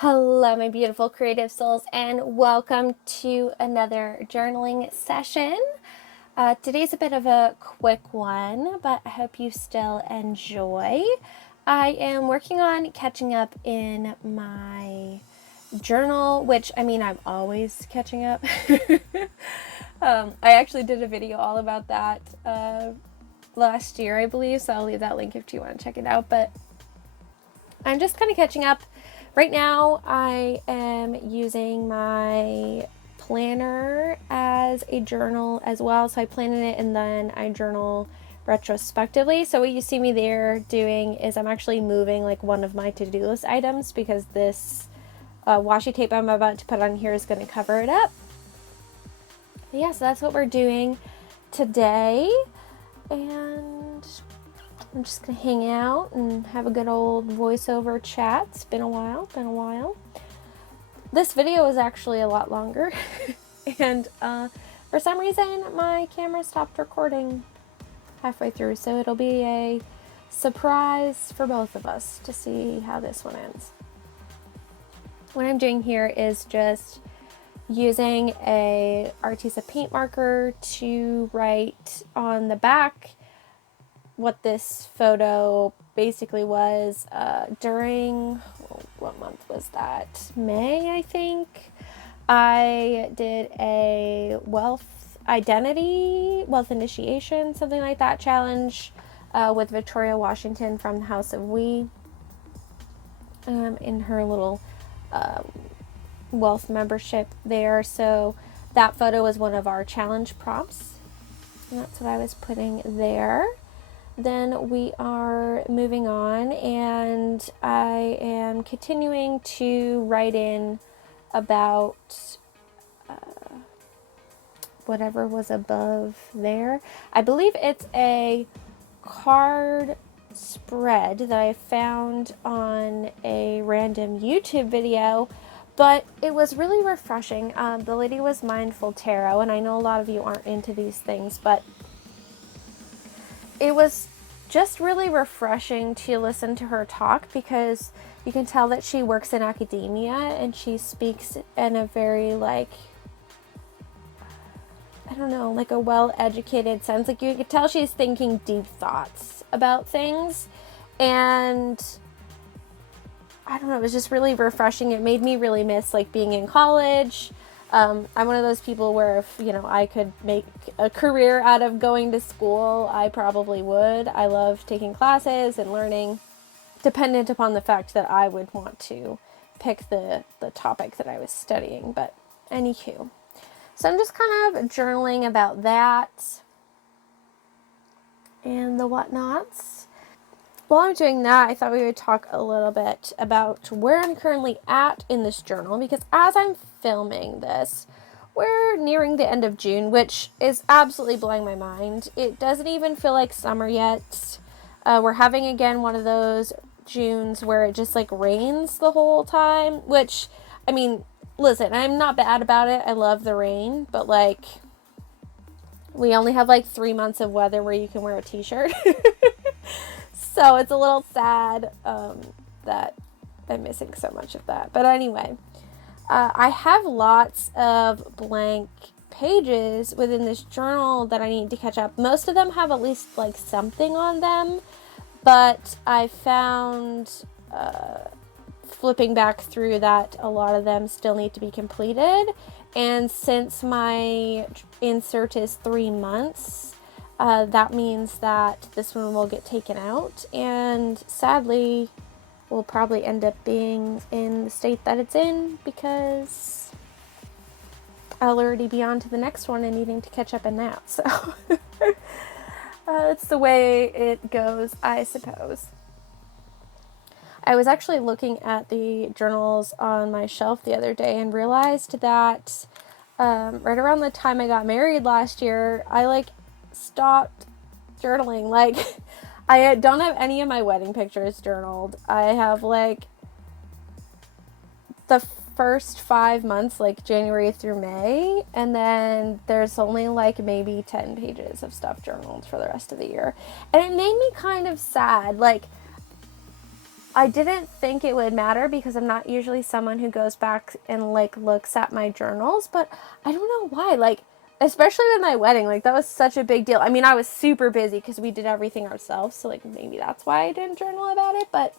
Hello, my beautiful creative souls, and welcome to another journaling session. Today's a bit of a quick one, but I hope you still enjoy. I am working on catching up in my journal, which I'm always catching up. I actually did a video all about that last year, I believe, so I'll leave that link if you want to check it out. But I'm just kind of catching up. Right now, I am using my planner as a journal as well. So I plan in it and then I journal retrospectively. So what you see me there doing is I'm actually moving like one of my to-do list items because this washi tape I'm about to put on here is going to cover it up. Yeah, so that's what we're doing today. And I'm just going to hang out and have a good old voiceover chat. It's been a while. This video is actually a lot longer. And for some reason, my camera stopped recording halfway through. So it'll be a surprise for both of us to see how this one ends. What I'm doing here is just using a Arteza paint marker to write on the back what this photo basically was during, what month was that? May, I think. I did a wealth initiation, something like that, challenge with Victoria Washington from the House of We in her little wealth membership there. So that photo was one of our challenge prompts, and that's what I was putting there. Then we are moving on, and I am continuing to write in about whatever was above there. I believe it's a card spread that I found on a random YouTube video, but it was really refreshing. The lady was Mindful Tarot, and I know a lot of you aren't into these things, but it was just really refreshing to listen to her talk because you can tell that she works in academia and she speaks in a very like a well-educated sense. Like you could tell she's thinking deep thoughts about things, and I don't know, it was just really refreshing. It made me really miss like being in college. I'm one of those people where if, I could make a career out of going to school, I probably would. I love taking classes and learning, dependent upon the fact that I would want to pick the topic that I was studying. But anywho, so I'm just kind of journaling about that and the whatnots. While I'm doing that, I thought we would talk a little bit about where I'm currently at in this journal, because as I'm filming this, we're nearing the end of June, which is absolutely blowing my mind. It doesn't even feel like summer yet. We're having again one of those Junes where it just like rains the whole time, which, listen, I'm not bad about it. I love the rain, but like we only have like 3 months of weather where you can wear a t-shirt. So it's a little sad that I'm missing so much of that. But anyway, I have lots of blank pages within this journal that I need to catch up. Most of them have at least like something on them, but I found flipping back through that a lot of them still need to be completed. And since my insert is 3 months, that means that this one will get taken out, and sadly will probably end up being in the state that it's in because I'll already be on to the next one and needing to catch up in that. So it's the way it goes, I suppose. I was actually looking at the journals on my shelf the other day and realized that right around the time I got married last year, I stopped journaling. Like I don't have any of my wedding pictures journaled. I have the first 5 months, like January through May, and then there's only maybe 10 pages of stuff journaled for the rest of the year. And it made me kind of sad. I didn't think it would matter because I'm not usually someone who goes back and like looks at my journals, but I don't know why. Like, especially with my wedding, like that was such a big deal. I mean, I was super busy because we did everything ourselves, so like maybe that's why I didn't journal about it, but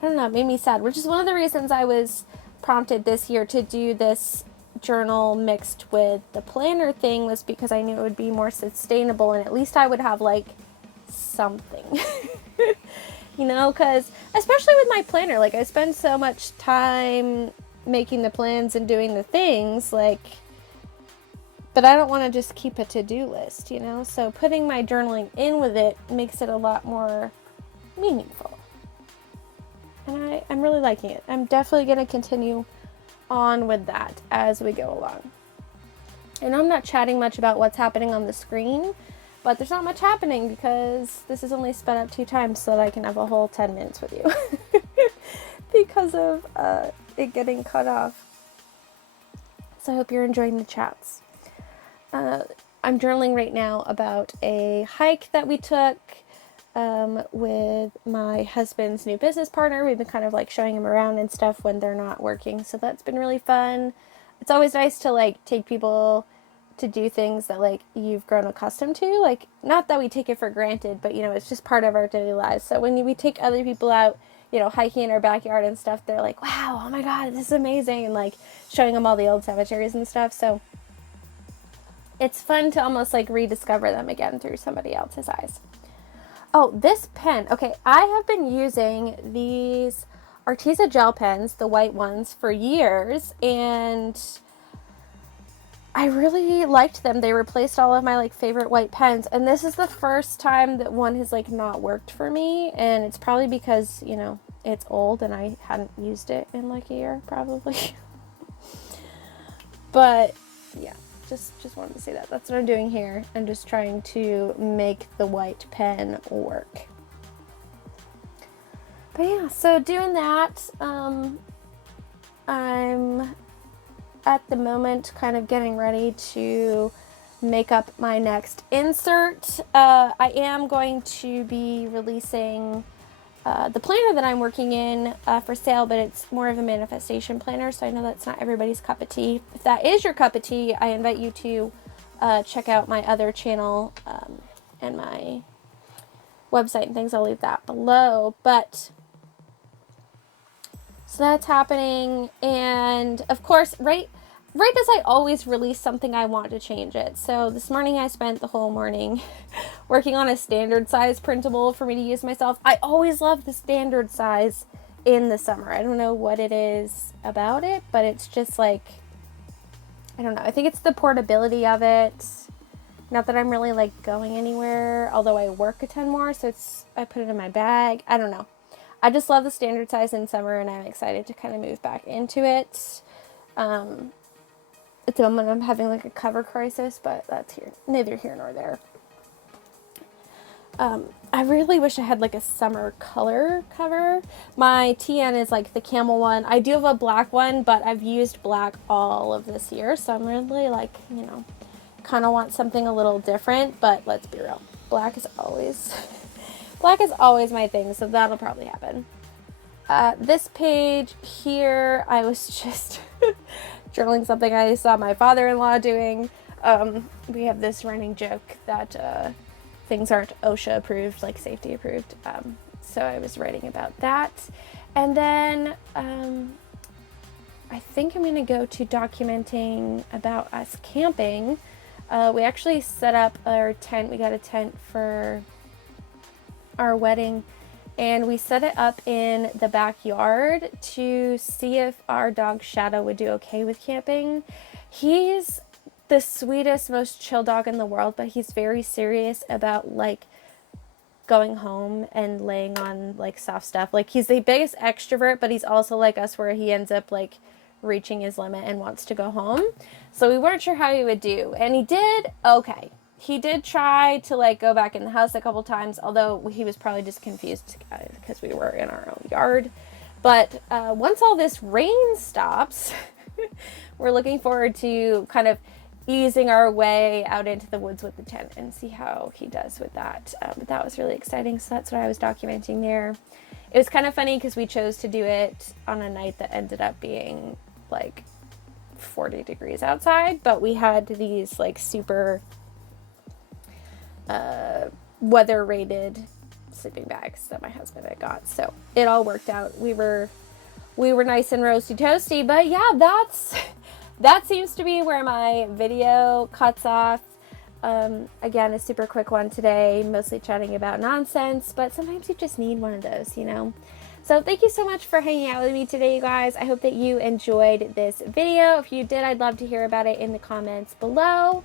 I don't know, it made me sad, which is one of the reasons I was prompted this year to do this journal mixed with the planner thing, was because I knew it would be more sustainable and at least I would have like something. You know, because especially with my planner, like I spend so much time making the plans and doing the things, like, but I don't want to just keep a to-do list, you know, so putting my journaling in with it makes it a lot more meaningful. And I'm really liking it. I'm definitely going to continue on with that as we go along. And I'm not chatting much about what's happening on the screen, but there's not much happening because this is only sped up 2 times so that I can have a whole 10 minutes with you because of it getting cut off. So I hope you're enjoying the chats. I'm journaling right now about a hike that we took with my husband's new business partner. We've been kind of like showing him around and stuff when they're not working, so that's been really fun. It's always nice to like take people to do things that like you've grown accustomed to, like not that we take it for granted, but you know, it's just part of our daily lives. So when we take other people out, you know, hiking in our backyard and stuff, they're like, wow, oh my god, this is amazing, and like showing them all the old cemeteries and stuff. So it's fun to almost like rediscover them again through somebody else's eyes. Oh, this pen. Okay, I have been using these Arteza gel pens, the white ones, for years, and I really liked them. They replaced all of my like favorite white pens, and this is the first time that one has like not worked for me, and it's probably because, you know, it's old and I hadn't used it in like a year probably. But yeah, just wanted to say that. That's what I'm doing here. I'm just trying to make the white pen work. But yeah, so doing that, I'm at the moment kind of getting ready to make up my next insert. I am going to be releasing the planner that I'm working in for sale, but it's more of a manifestation planner, so I know that's not everybody's cup of tea. If that is your cup of tea, I invite you to check out my other channel and my website and things. I'll leave that below. But so that's happening, and of course, right as I always release something, I want to change it. So this morning I spent the whole morning working on a standard size printable for me to use myself. I always love the standard size in the summer. I don't know what it is about it, but it's just like, I don't know. I think it's the portability of it. Not that I'm really like going anywhere, although I work a ton more, so I put it in my bag. I don't know. I just love the standard size in summer, and I'm excited to kind of move back into it. At the moment, I'm having like a cover crisis, but that's neither here nor there. I really wish I had like a summer color cover. My TN is like the camel one. I do have a black one, but I've used black all of this year, so I'm really like, you know, kind of want something a little different. But let's be real, black is always my thing, so that'll probably happen. This page here, I was just journaling something I saw my father-in-law doing. We have this running joke that things aren't OSHA approved, like safety approved. So I was writing about that. And then I think I'm going to go to documenting about us camping. We actually set up our tent. We got a tent for our wedding, and we set it up in the backyard to see if our dog Shadow would do okay with camping. He's the sweetest, most chill dog in the world, but he's very serious about like going home and laying on like soft stuff. Like, he's the biggest extrovert, but he's also like us, where he ends up like reaching his limit and wants to go home. So we weren't sure how he would do, and he did okay. He did try to like go back in the house a couple times, although he was probably just confused because we were in our own yard. But once all this rain stops, we're looking forward to kind of easing our way out into the woods with the tent and see how he does with that. But that was really exciting. So that's what I was documenting there. It was kind of funny because we chose to do it on a night that ended up being like 40 degrees outside, but we had these like super weather rated sleeping bags that my husband had got. So it all worked out. We were nice and roasty toasty, but yeah, that seems to be where my video cuts off. Again, a super quick one today, mostly chatting about nonsense, but sometimes you just need one of those, you know? So thank you so much for hanging out with me today, you guys. I hope that you enjoyed this video. If you did, I'd love to hear about it in the comments below.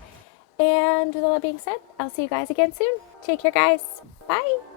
And with all that being said, I'll see you guys again soon. Take care, guys. Bye.